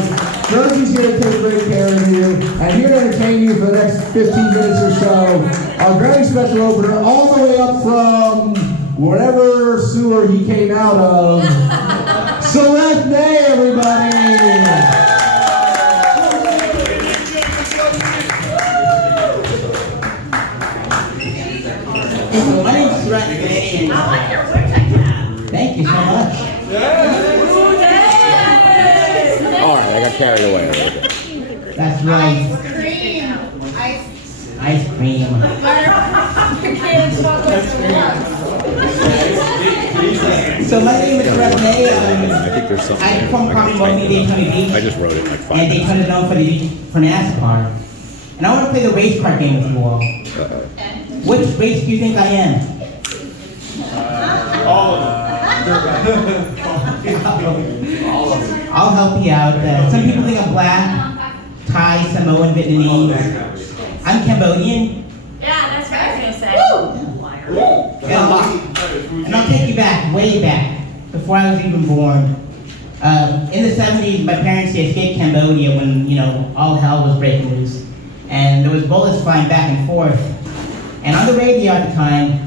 guys. Rosie's here to take great care of you, and here to entertain you for the next 15 minutes or so. Our very special opener, all the way up from whatever sewer he came out of. Celeste May, everybody! So my name's Celeste May, and thank you so much. Alright, I got carried away a little bit. That's right. Ice cream. So my name is Celeste May. I think there's something. I'm from Carmen Daytona Beach. I just wrote it in like 5 And minutes. Daytona known for NASCAR. And I want to play the race car game with you all. Which race do you think I am? All of them. I'll help you out. Some people think I'm black, Thai, Samoan, Vietnamese. I'm Cambodian. Yeah, that's what I was gonna say. And I'll take you back, way back, before I was even born. In the 70s, my parents escaped Cambodia when, all hell was breaking loose. And there was bullets flying back and forth. And on the radio at the time,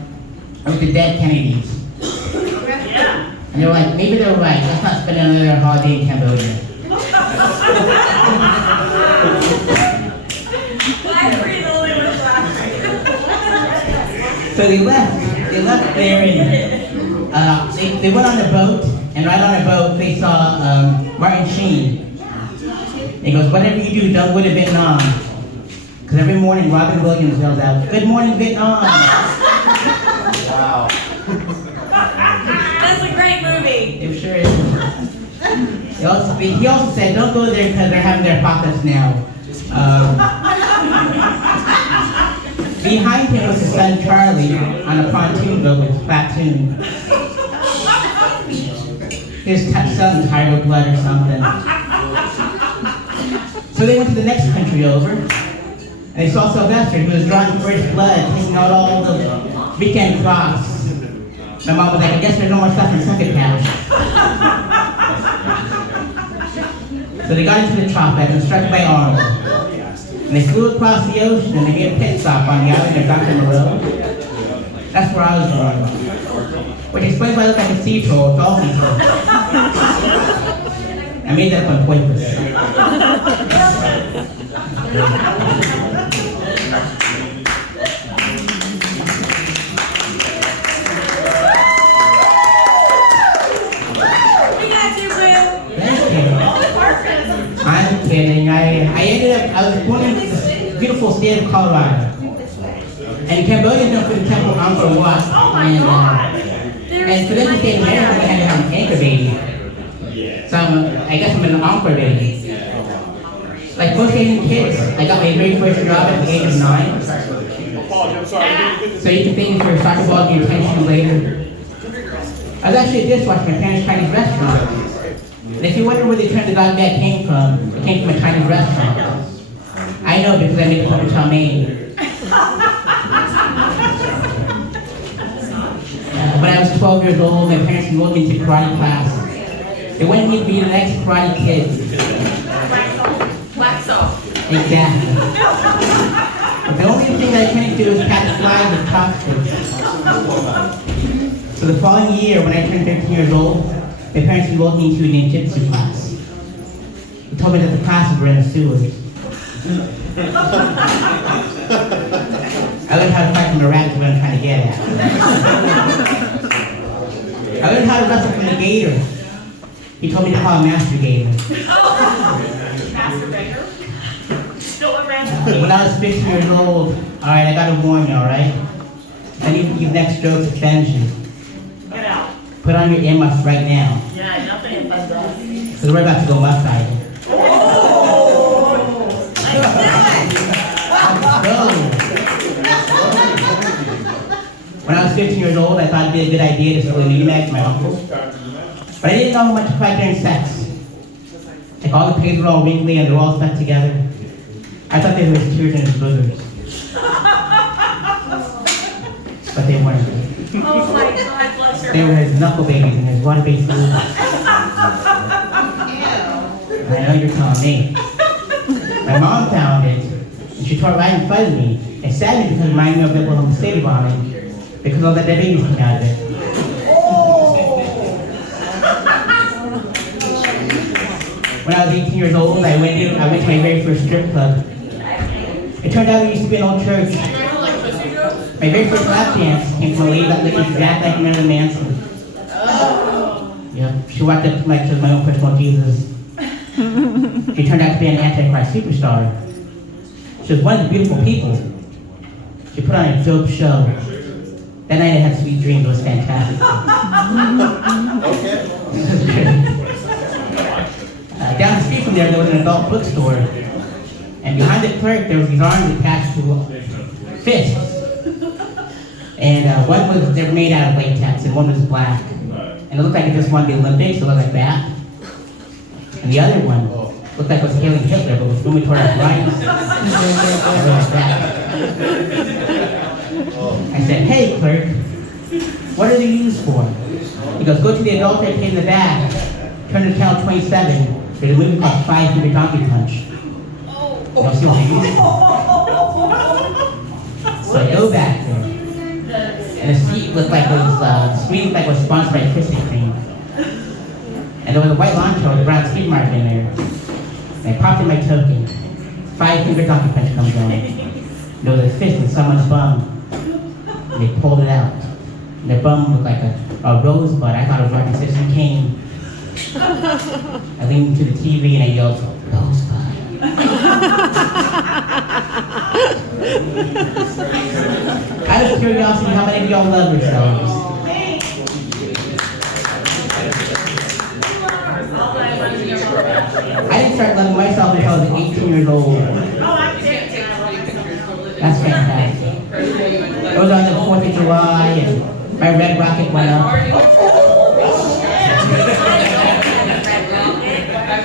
it was the dead Kennedys. Yeah. And they were like, maybe they were right, let's not spend another holiday in Cambodia. So they left there and they went on a boat, and right on a boat they saw Martin Sheen. He goes, whatever you do, don't go to Vietnam. Because every morning Robin Williams yells out, good morning Vietnam. Wow. That's a great movie. It sure is. He also said, don't go there because they're having their apocalypse now. Behind him was his son Charlie on a pontoon boat with a platoon. His son's high blood or something. So they went to the next country over, and they saw Sylvester, who was drawing first blood, taking out all the weekend crops. My mom was like, I guess there's no more stuff in Second House. So they got into the tropics and struck by Arnold. And they flew across the ocean and they made a pit stop on the island of Dr. Moreau. That's where I was born. Which explains why I look like a sea troll with all sea trolls. I made that up on purpose. We got you, Boo. Thank you. I'm kidding. I was born in the beautiful state of Colorado. And Cambodia is known for the temple of Angkor Wat. And for them to stay in America, they had to have an anchor baby. So I guess I'm an Angkor baby. Like most Asian kids, I got my very first job at the age of 9. So you can thank me for a soccer ball and your attention later. I was actually a dishwasher at my parents' Chinese restaurant. And if you wonder where the term the dog bag came from, it came from a Chinese restaurant. I know because I made the puppet chow mein. When I was 12 years old, my parents enrolled me into karate class. They wanted me to be the next karate kid. Wax off. Exactly. But the only thing that I couldn't do was catch flies with chopsticks. So the following year, when I turned 13 years old, my parents enrolled me into a ninjutsu class. They told me that the classes were in the sewers. I learned how to fight from a rat is what I'm trying to get at. I learned how to wrestle from the gator. He told me to call a master gator. Masturbator. Still a masturbator. When I was 15 years old, alright, I gotta warn you, alright? I need to give next stroke offends you. Get out. Put on your earmuffs right now. Yeah, nothing offends us. Because we're about to go muff-riding. Oh! Like that. When I was 15 years old, I thought it'd be a good idea to steal a meat bag from my uncle. But I didn't know how much to fight during sex. Like all the pigs were all wrinkly and they're all stuck together. I thought they were his tears and his boogers. But they weren't. Oh my God, bless your They were his knuckle babies and his water-based boogers. I know you're telling me. My mom found it, and she tore it right in front of me. And sadly, because it reminded me of the Oklahoma City bombing, because all that dead babies came out of it. When I was 18 years old, I went to my very first strip club. It turned out we used to be an old church. My very first lap dance came from a lady that looked exactly like Marilyn Manson. Yep, she walked up to me like she was my own personal Jesus. She turned out to be an Antichrist superstar. She was one of the beautiful people. She put on a dope show. That night I had sweet dreams. It was fantastic. Down the street from there was an adult bookstore. And behind the clerk, there was these arms attached to fists. And one was, they were made out of latex, and one was black. And it looked like it just won the Olympics, it looked like that. And the other one looked like it was hailing Hitler, but with rheumatoid arthritis. Like that. I said, hey clerk, what are they used for? He goes, go to the adult arcade in the back, turn to channel 27, there's a movie called 5 Finger Donkey Punch. You'll see what they use for. So I go back there, and the seat looked like it was, the screen looked like it was sponsored by Krispy Kreme. And there was a white lawn chair with a brown speed mark in there. And I popped in my token. 5 Finger Donkey Punch comes on. There was a fist in someone's bum. And they pulled it out. And their bum looked like a rosebud. I thought it was Rocky Citizen Kane. I leaned into the TV and I yelled, Rosebud. Out of curiosity, how many of y'all love yourselves? I didn't start loving myself until I was 18 years old. That's fantastic. It was on the 4th of July and my red rocket went up.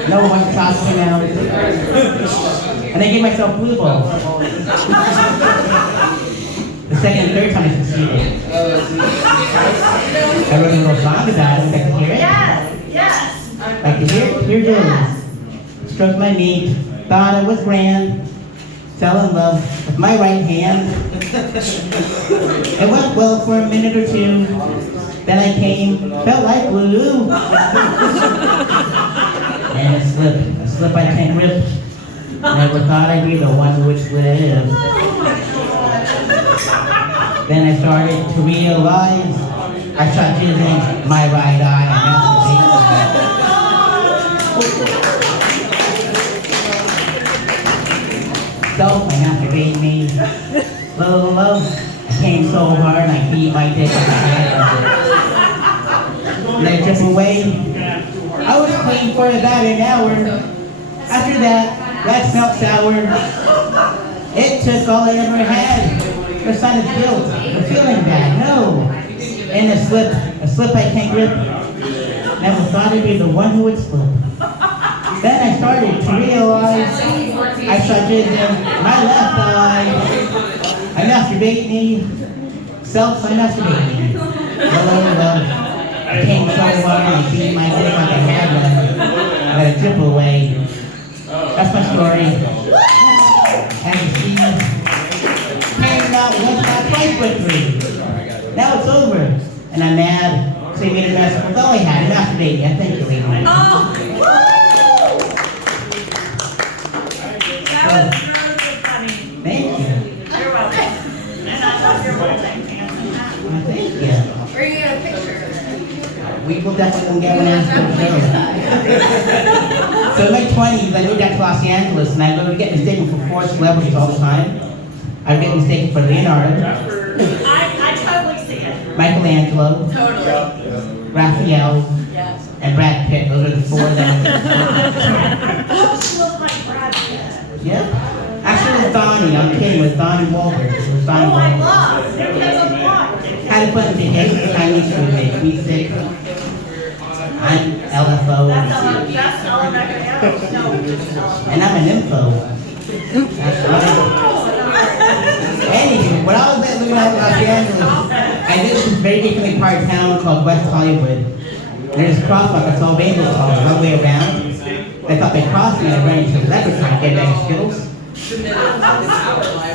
No white socks came out. And I gave myself blue balls. The second and third time I succeeded. I wrote a little song about it. Like to hear it? Yes. Like to hear it? Here it goes. Stroked my meat, thought it was grand. Fell in love with my right hand. It went well for a minute or two. Then I came, felt like glue. And a slip I can't rip. Never thought I'd be the one who would slip. Then I started to realize I shot jizz in my right eye. I Self-masturbate me. Low. I came so hard and I beat my dick on my head. And I drip away. I was clean for about an hour. After that smelled sour. It took all I ever had. No sign of guilt, or feeling bad, no. And a slip I can't grip. Never thought I'd be the one who would slip. Then I started to realize I shot jizz in my left eye. I masturbate me. I masturbate me. Love. I came so hard and I beat my dick like I had one. I let it drip away. That's my story. As you see, came out once my twice went through. Now it's over. And I'm mad because they made a mess with all I had. I masturbated. I thank you, lady. That was really funny. Thank you. You're welcome. And I love your whole thing, man. Thank you. Are you gonna picture? We will definitely get one after the show. So in my 20s, I moved out to Los Angeles, and I would get mistaken for 4 celebrities all the time. I would get mistaken for Leonardo, I totally see it. Michelangelo, Totally. Raphael, Yes. and Brad Pitt. Those are the 4 that She looks like Brad Pitt. Yep. Actually, it was Donnie. I'm kidding. It was Donnie Wahlberg. It was Donnie Oh, I Wahlberg. love. There was a lot. Had to put the Chinese food in. Me sick. I'm LFO. That's the best elevator ever. No, And I'm an info. That's right. Anywho, when I was living out in Los Angeles, I lived in this very different part of town called West Hollywood. There's a crosswalk that's all rainbow colors all the way around. They thought they crossed me and I ran into the leprechaun and gave back Skittles.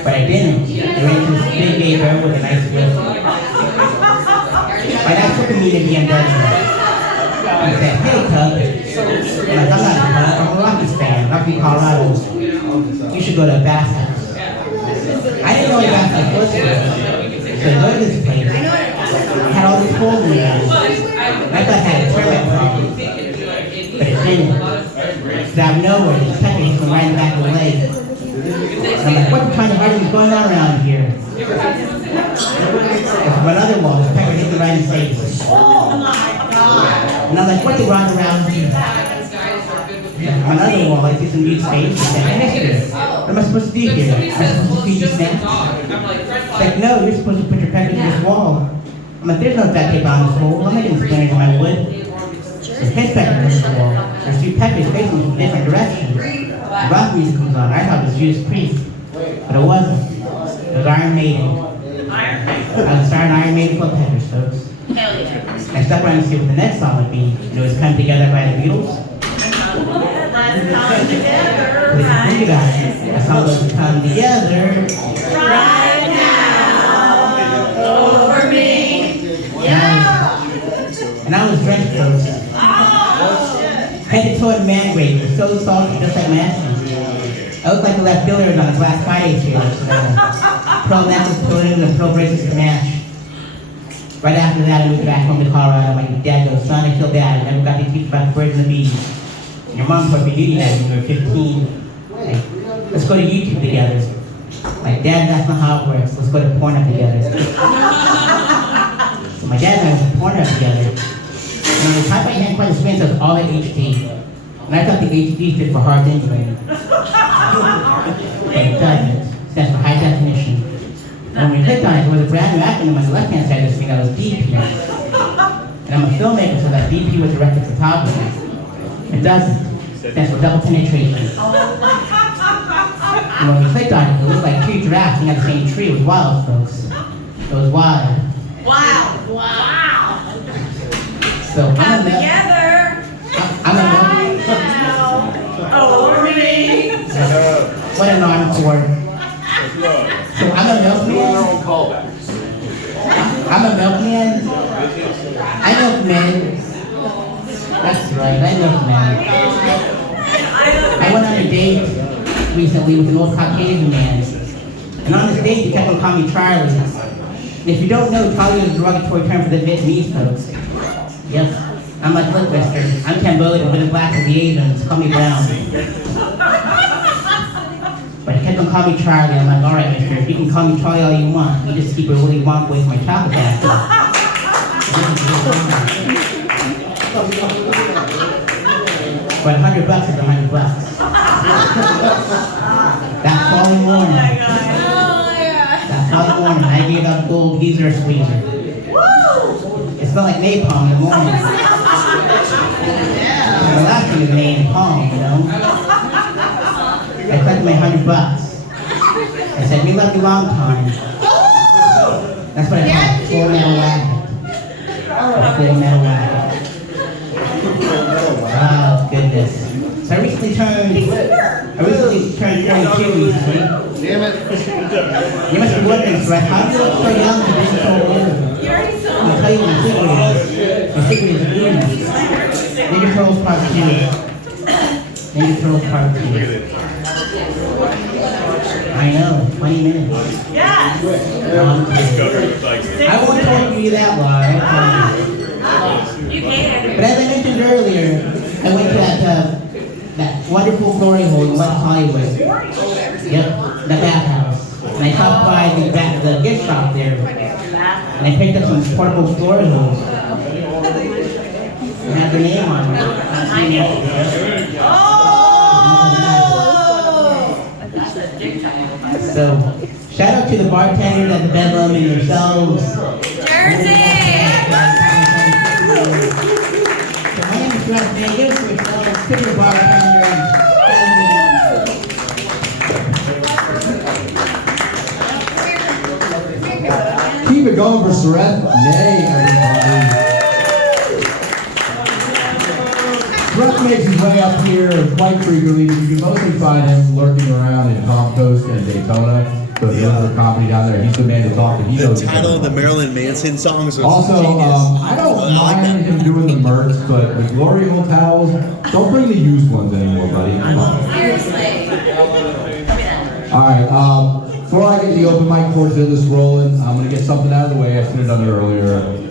But I didn't. I ran into this big gay bear with a nice whip. My dad took me to BMW. He said, hey, cub. I'm like, I'm not a cub. I'm a Rockies fan. Rocky, Colorado. You should go to a bass house. I didn't know what a bass house was. So I go to this place. It had all these holes in it. And I thought I had a termite problem. But it didn't. So out of nowhere, this pecker hits me right in the back of the leg. And I'm like, what kind of fighting is going on around here? And from another wall, this pecker hits me right in the face. And I'm like, what the run around here? On another wall, I see some new space. I said, hey, mister, what am I supposed to do here? Am I supposed to feed you snacks? It's like, no, you're supposed to put your pecker in this wall. I'm like, there's no duct tape on this hole. I'm not getting splinters in my wood. There's his pecker in this wall. There's two peckers facing from different directions. Rock music comes on. I thought it was Judas Priest. But it wasn't. It was Iron Maiden. I was starting Iron Maiden for peckers, folks. Hell yeah. I stuck around to see what the next song would be. And it was Come Together by the Beatles. Let's come together But if you think right about it, a song was Come Together. right now over me. Yeah. And I was drenched, folks. Headed toward man grave. It was so salty, just like matches. I looked like the left billiards on a Black Friday sale. Pearl necklace put in and pearl bracelets to match. Right after that, I moved back home to Colorado. My dad goes, son, I feel bad. I never got to teach about the birds and the bees. Your mom taught me duty that when you were 15. Like, let's go to YouTube together. My dad, that's not how it works. Let's go to Pornhub together. So my dad and I went to Pornhub together. And the top right hand corner of the screen says all at HD. And I thought the HD stood for hard injury. But it doesn't. It stands for high definition. And when we clicked on it, there was a brand new acronym on the left hand side of the screen that was DP. And I'm a filmmaker, so that DP was directed photography. It doesn't. It stands for double penetration. And when we clicked on it, it looked like two giraffes sitting at the same tree. It was wild, folks. It was wild. Wow. So Come together. I'm a Now over me. What an encore. So I'm a milkman. I'm a milkman. I milk men. That's right, I milk men. I went on a date recently with an old Caucasian man. And on this date, he kept on calling me Charlie. And if you don't know, Charlie is a derogatory term for the Vietnamese folks. Yep. I'm like, look, mister, I'm Cambodian, but the blacks are the Asians. Call me Brown. But he kept on calling me Charlie. I'm like, all right, mister, you can call me Charlie all you want. You just keep a Willy Wonka away from my chocolate factory. But $100 is $100. That's all in morning. That's all in morning. I gave up gold geezer squeezer. It smelled like napalm in the morning. The last thing is napalm, you know? I collected my $100. I said, we love you long time. That's what I call a full metal wagon. A full metal wagon. Oh, goodness. So I recently turned 42 recently. Damn it. You must be wondering, Fred, how do you look so young and this so old? I'll tell you what the secret is. The secret is blueness. Ninja Turtles Part 2. Ninja Turtles Part 2. I know, 20 minutes. Yes. I won't talk to you that long, I promise. You can. But as I mentioned earlier, I went to that wonderful glory hole in West Hollywood. Yep, the bathhouse. And I stopped by the gift shop there. And I picked up some portable glory holes. They have their name on them. So, shout out to the bartenders at the Bedlam and yourselves. Jersey. So my name is Russ Day. Give us a yourselves to the bartenders. Keep it going for Surrett. Nay, everybody. Jeff makes his way up here quite frequently, but you can mostly find him lurking around in Palm Coast and Daytona. So if you look for comedy down there, he's the man to talk to. He knows The title of the Marilyn Manson songs was also, genius. I don't mind him doing the merch, but the Glory Hole towels, don't bring the used ones anymore, buddy. Come on. Seriously. Alright, before I get the open mic portion of this rolling, I'm going to get something out of the way. I should have done it earlier.